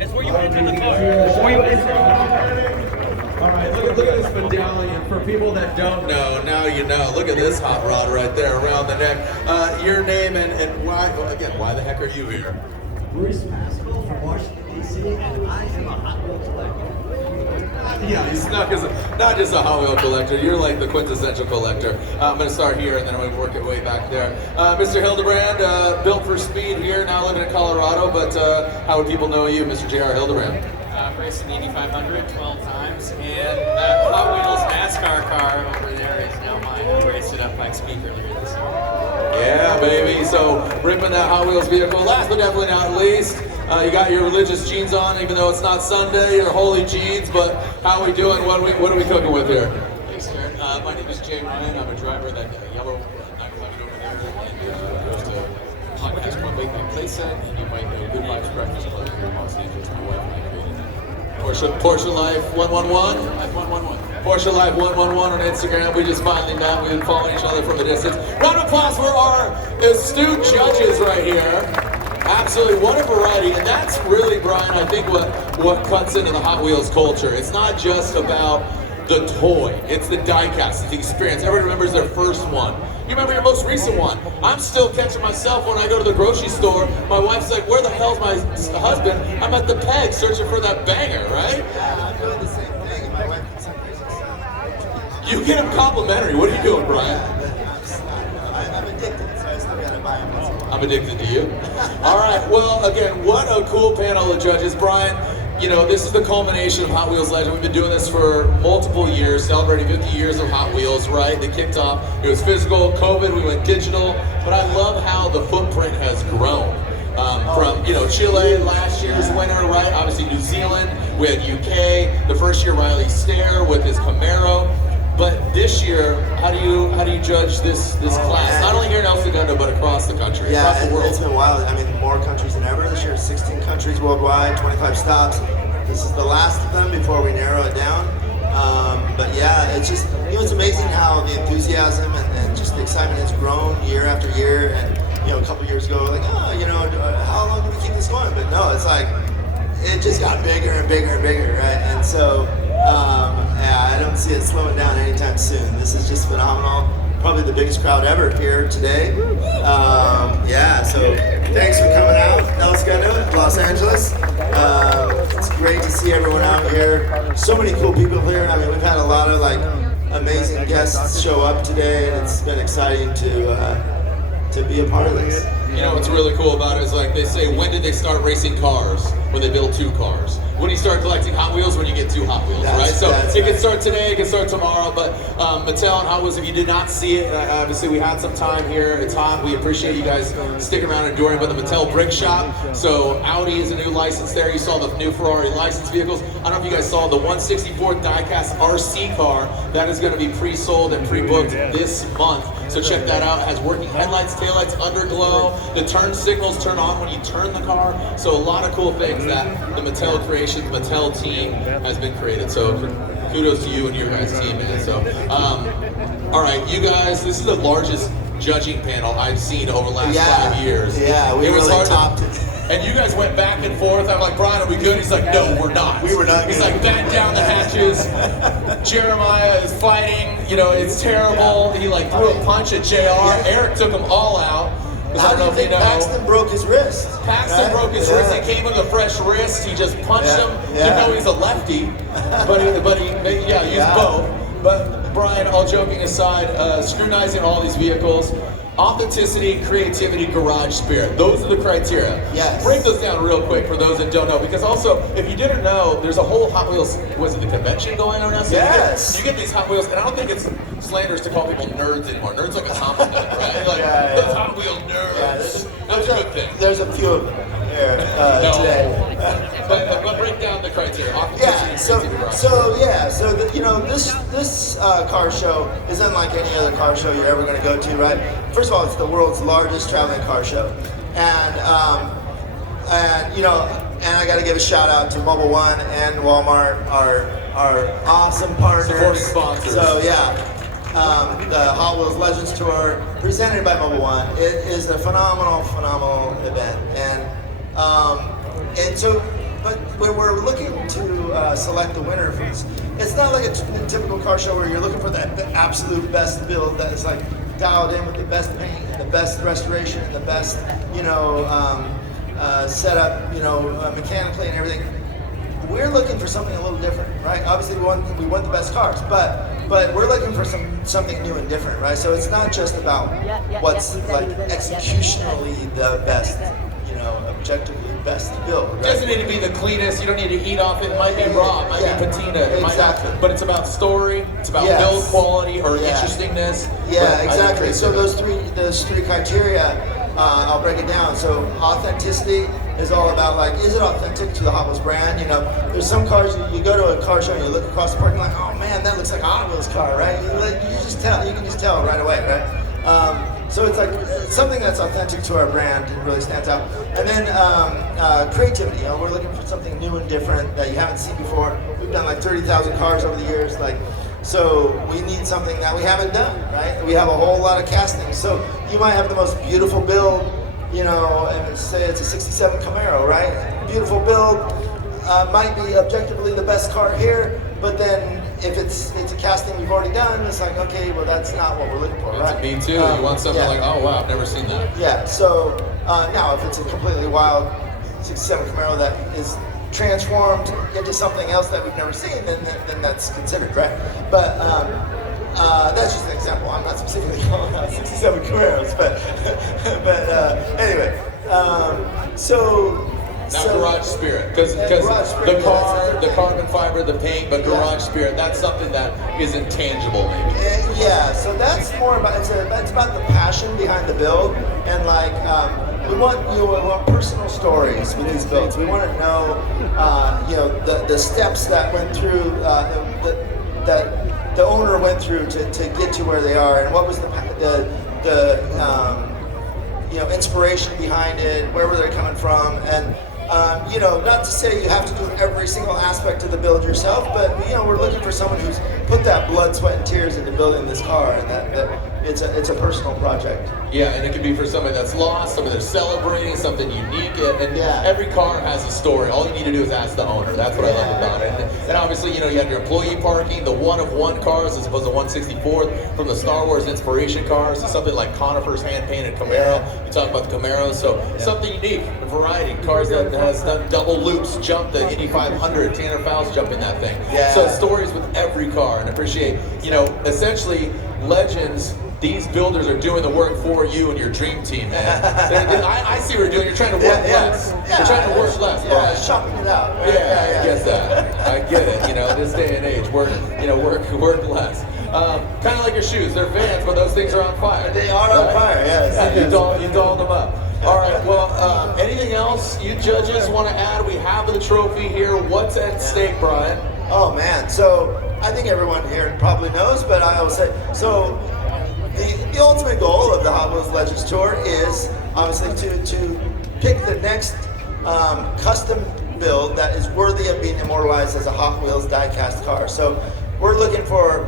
It's where you enter the car. It's where you enter the car. All right, look at this medallion. For people that don't know, now you know. Look at this hot rod right there around the neck. Your name and why, again, why the heck are you here? Bruce Pascal from Washington, D.C., and I am a Hot Wheel collector. Yeah, he's not just a Hot Wheel collector. You're like the quintessential collector. I'm going to start here, and then I'm going to work it way back there. Mr. Hildebrand, built for speed here, now living in Colorado, but how would people know you, Mr. J.R. Hildebrand? Raced an Indy 500 12 times, and that Hot Wheels NASCAR car over there is now mine. I raced it up Pikes Peak earlier this year. Yeah, baby. So ripping that Hot Wheels vehicle. Last but definitely not least, you got your religious jeans on, even though it's not Sunday, your holy jeans. But how are we doing? What are we cooking with here? Thanks, sir. My name is Jay Ryan. I'm a driver of that yellow 911 over there, and goes to Podcast Club Late Night Playset, and you might know Good Vibes Breakfast Club here in Los Angeles. My wife and I created it. Porsche Life 111. Life 111. Porsche Life 111 on Instagram. We just finally met. We've been following each other from a distance. Round of applause for our astute judges right here. Absolutely, what a variety. And that's really, Brian, I think what cuts into the Hot Wheels culture. It's not just about the toy. It's the diecast. It's the experience. Everybody remembers their first one. You remember your most recent one. I'm still catching myself when I go to the grocery store. My wife's like, where the hell's my husband? I'm at the Peg searching for that banger, right? Yeah, I'm doing the same thing, and my wife keeps on raising stuff. You get him complimentary. What are you doing, Brian? I'm addicted, so I still gotta buy them. I'm addicted to you. All right, well, again, what a cool panel of judges. Brian, you know, this is the culmination of Hot Wheels Legend. We've been doing this for multiple years, celebrating 50 years of Hot Wheels, right? They kicked off, it was physical, COVID, we went digital, but I love how the footprint has grown. From, you know, Chile, last year's winner, right? Obviously New Zealand, we had UK, the first year Riley Stair with his Camaro. But this year, how do you judge this class? Man. Not only here in El Segundo, but across the country, across the world. It's been wild. I mean, more countries than ever this year. 16 countries worldwide, 25 stops. This is the last of them before we narrow it down. But yeah, it's just, you know, it's amazing how the enthusiasm and just the excitement has grown year after year. And, you know, a couple years ago, like, oh, you know, how long do we keep this going? But no, it's like, it just got bigger and bigger and bigger, right? And so, yeah, I don't see it slowing down anytime soon. This is just phenomenal. Probably the biggest crowd ever here today. Yeah, so thanks for coming out, El Segundo, Los Angeles. It's great to see everyone out here. So many cool people here. I mean, we've had a lot of like amazing guests show up today, and it's been exciting to be a part of this. You know what's really cool about it is, like they say, when did they start racing cars? When they built 2 cars. When you start collecting Hot Wheels, when you get 2 Hot Wheels, right? So it can start today, it can start tomorrow, but Mattel and Hot Wheels, if you did not see it, obviously we had some time here, it's hot, we appreciate you guys sticking around and enduring, but the Mattel Brick Shop, so Audi is a new license there, you saw the new Ferrari licensed vehicles. I don't know if you guys saw the 164th diecast RC car, that is going to be pre-sold and pre-booked this month. So check that out. It has working headlights, taillights, underglow. The turn signals turn on when you turn the car. So a lot of cool things that the Mattel Creations, Mattel team has been created. So kudos to you and your guys' team, man. So, all right, you guys, this is the largest judging panel I've seen over the last 5 years. Yeah, we really topped it. And you guys went back and forth. I'm like, Brian, are we good? He's like, no, we're not. We were not He's good. like, batten down the hatches. Jeremiah is fighting. You know, it's terrible. He like threw a punch at JR. Eric took them all out. How do you think Paxton broke his wrist? Paxton broke his wrist. He came with a fresh wrist. He just punched him. Yeah. You know he's a lefty, but he used both. But Brian, all joking aside, scrutinizing all these vehicles, authenticity, creativity, garage spirit. Those are the criteria. Yes. Break those down real quick for those that don't know, because also, if you didn't know, there's a whole Hot Wheels, was it the convention going on now? So Yes. you get these Hot Wheels, and I don't think it's slanders to call people nerds anymore. Nerds like a compliment, right? Like, Yeah. those Hot Wheel nerds. That's a good thing. There's a few of them here today. But break down the criteria. Yeah, so this car show is unlike any other car show you're ever going to go to, right? First of all, it's the world's largest traveling car show, and I got to give a shout out to Mobile One and Walmart, our awesome partners. Supporting sponsors. So yeah, the Hot Wheels Legends Tour presented by Mobile One. It is a phenomenal event, and so, but when we're looking to select the winner for this, it's not like a typical car show where you're looking for the absolute best build that is like dialed in with the best paint, and the best restoration, and the best, setup, mechanically and everything. We're looking for something a little different, right? Obviously, we want the best cars, but we're looking for something new and different, right? So it's not just about what's like executionally the best, objectively best build. Right? It doesn't need to be the cleanest. You don't need to eat off it. It might be raw. It might be patina. It might not, but it's about story. It's about build quality or interestingness. Yeah, exactly. So those three criteria. I'll break it down. So authenticity is all about like, is it authentic to the Hot Wheels brand? There's some cars, you go to a car show and you look across the parking lot, oh man, that looks like a Hot Wheels car, right? You can just tell right away, right? So it's like something that's authentic to our brand and really stands out. And then creativity, we're looking for something new and different that you haven't seen before. We've done like 30,000 cars over the years, so we need something that we haven't done, right? We have a whole lot of castings. So you might have the most beautiful build, and say it's a 67 Camaro, right? Beautiful build, might be objectively the best car here, but then if it's a casting we've already done, it's like, okay, well that's not what we're looking for, right? Me too. You want something like, oh wow, I've never seen that. Yeah, so now if it's a completely wild 67 Camaro that is transformed into something else that we've never seen, then that's considered, right? But that's just an example. I'm not specifically calling out 67 Camaros, but anyway. Now garage spirit, because the car, the carbon fiber, the paint, but garage spirit, that's something that is intangible, maybe. Yeah, so that's more about it's about the passion behind the build, and like we want personal stories with these builds. We want to know the steps that went through that the owner went through to get to where they are, and what was the inspiration behind it, where were they coming from, and not to say you have to do every single aspect of the build yourself, but we're looking for someone who's put that blood, sweat, and tears into building this car, and that it's a personal project. Yeah, and it can be for somebody that's lost, somebody that's celebrating, something unique, and every car has a story. All you need to do is ask the owner. That's what I love about it. And obviously, you have your employee parking, the one-of-one cars as opposed to 164th from the Star Wars inspiration cars to something like Conifer's hand-painted Camaro. You talk about the Camaros, so something unique, a variety. Cars that has done double loops, jump the Indy 500, Tanner Fouts jump in that thing. Yeah. So stories with every car, and appreciate, essentially, Legends. These builders are doing the work for you and your dream team, man. I see what you're doing. You're trying to work less. You're trying to work less. Yeah, shopping it out. Right? Yeah, I get that. I get it. This day and age, work less. Kind of like your shoes. They're Vans, but those things are on fire. They are on fire. Yes. Yeah, you dolled them up. All right. Well, anything else you judges want to add? We have the trophy here. What's at stake, Brian? Oh man. So I think everyone here probably knows, but I will say so. The ultimate goal of the Hot Wheels Legends Tour is obviously to pick the next custom build that is worthy of being immortalized as a Hot Wheels die-cast car. So we're looking for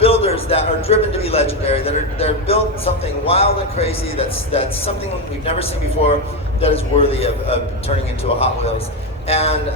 builders that are driven to be legendary, that are built something wild and crazy, that's something we've never seen before, that is worthy of turning into a Hot Wheels. And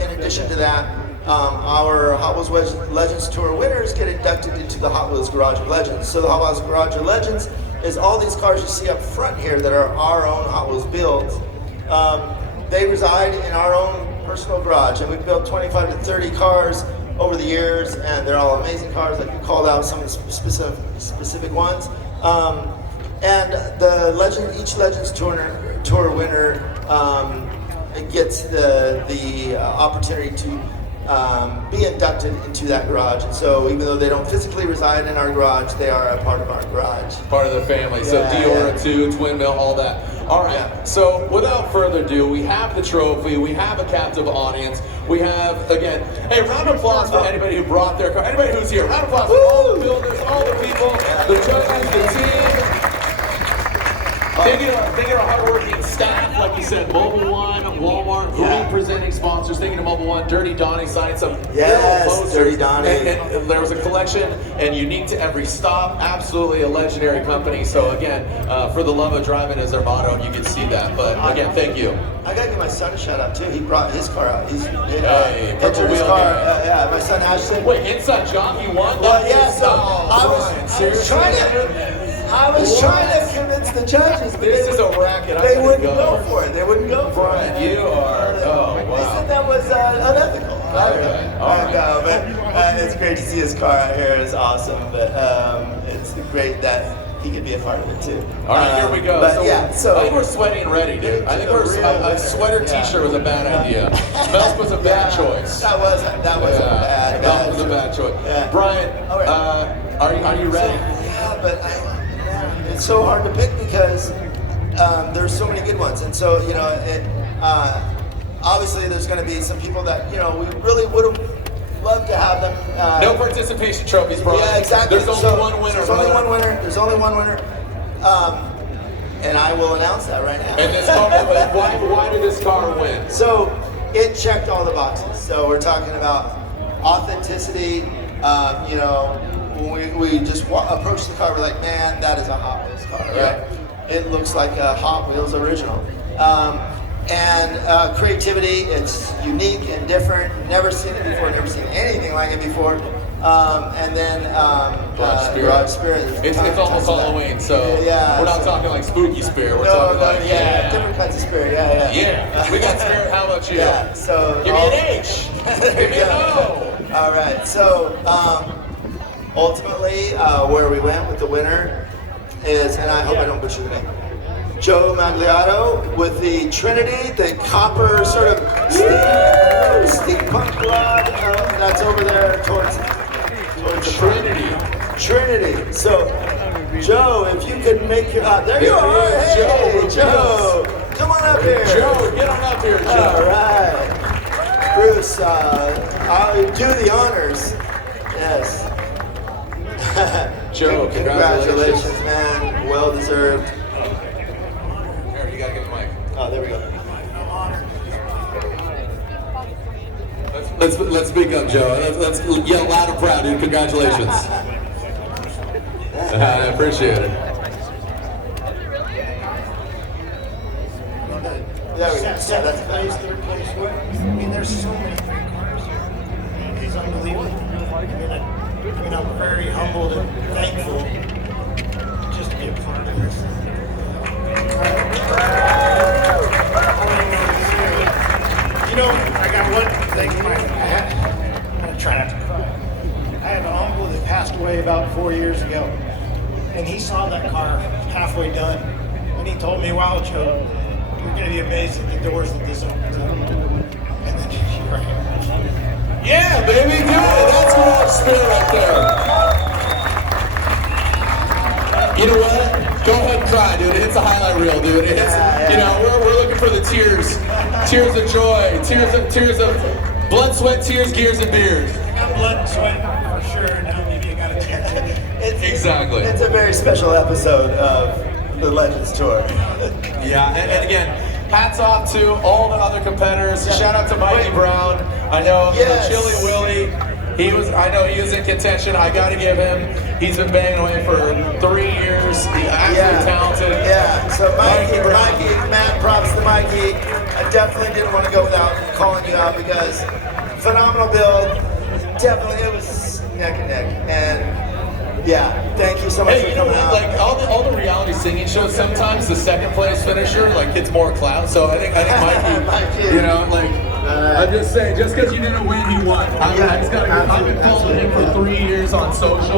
in addition to that, our Hot Wheels Legends Tour winners get inducted into the Hot Wheels Garage of Legends. So the Hot Wheels Garage of Legends is all these cars you see up front here that are our own Hot Wheels builds. They reside in our own personal garage, and we've built 25 to 30 cars over the years, and they're all amazing cars. Like we called out some of the specific ones. And each Legends Tour winner gets the opportunity to be inducted into that garage. And so even though they don't physically reside in our garage, they are a part of our garage. Part of the family. So Diora 2, Twin Mill, all that. All right. So without further ado, we have the trophy. We have a captive audience. We have, again, hey, round of applause for anybody who brought their car. Anybody who's here. Round of applause for all the builders, all the people, the judges, the team. Thinking of hardworking staff, like you said, Mobile One, Walmart, great presenting sponsors. Thinking of Mobile One, Dirty Donnie signed some Yes, little posters. Dirty Donnie. And there was a collection, and unique to every stop. Absolutely a legendary company. So again, for the love of driving is their motto, and you can see that. But again, thank you. I gotta give my son a shout out too. He brought his car out. He's Hey, purple entered his wheel car. guy. Yeah, my son Ashton. Wait, inside job, you won? Well, yeah. So Oh, I Brian, was seriously? I was trying to convince the judges, but This they is a racket. They wouldn't go for it. They wouldn't go for Brian, it. you are. Oh, They wow. said that was unethical. Okay, all right. No, but it's great to see his car out here. It's awesome. But it's great that he could be a part of it too. All right, here we go. But yeah, so I think we're sweating ready, dude. I think a sweater T-shirt was a bad idea. Milk was a bad choice. That was a bad. Milk was a bad choice. Yeah. Brian, All right. are you ready? Yeah, but it's so hard to pick because there's so many good ones, and so obviously there's going to be some people that we really would have loved to have them. No participation trophies, Brian. Yeah, exactly. There's only one winner. There's only brother. one winner. There's only one winner. And I will announce that right now. And this car, why did this car win? So it checked all the boxes. So we're talking about authenticity. When we just approached the car, we're like, man, that is a Hot Wheels car, right? Yeah. It looks like a Hot Wheels original. And creativity, it's unique and different. Never seen it before, never seen anything like it before. And then Garage Spirit. It's almost Halloween, so Yeah, we're not so- talking like spooky spirit. We're No, talking no, like different kinds of spirit, yeah. Yeah, we got spirit. How about you? Yeah, so Give me an H. There Give you me an go. O. All right, so ultimately, where we went with the winner is, and I hope I don't butcher the name, Joe Magliato with the Trinity, the copper sort of steampunk rod. That's over there towards the front. Trinity. So, Joe, if you could make your, there you are. Hey, Joe, come on up here. Joe, get on up here, Joe. All right. Bruce, I'll do the honors. Yes. Joe, Congratulations, man. Well deserved. Here, you gotta get the mic. Oh, there we go. Let's speak up, Joe. Let's yell loud and proud, dude. Congratulations. I appreciate it. There we go. Yeah, Second that's place, third place. I mean, there's so many great cars. It's unbelievable. I'm very humbled and thankful just to be a part of this. I got one thing. I'm gonna try not to cry. I have an uncle that passed away about 4 years ago, and he saw that car halfway done, and he told me, "Wow, Joe, you're gonna be amazed at the doors that this opens up." And then you're right. Yeah, baby, do it. That's Garage Spirit right there. You know what? Go ahead and cry, dude. It's a highlight reel, dude. It's, we're looking for the tears of joy, tears of blood, sweat, tears, gears, and beers. I got blood and sweat for sure. Now maybe I got a tear. Exactly. It's a very special episode of the Legends Tour. Yeah, and again, hats off to all the other competitors. Shout out to Mikey Brown. I know Chili Willie. I know he was in contention. I got to give him. He's been banging away for 3 years. He's absolutely talented. Yeah. So Mikey, Brown. Matt, props to Mikey. I definitely didn't want to go without calling you out because phenomenal build. Definitely, it was neck and neck. And yeah, thank you so much Hey, for you know coming what? out. Like all the reality singing shows, sometimes the second place finisher gets more clout. So I think Mikey, Mikey. I'm just saying, just because you didn't win, he won. I've been following him for 3 years on social.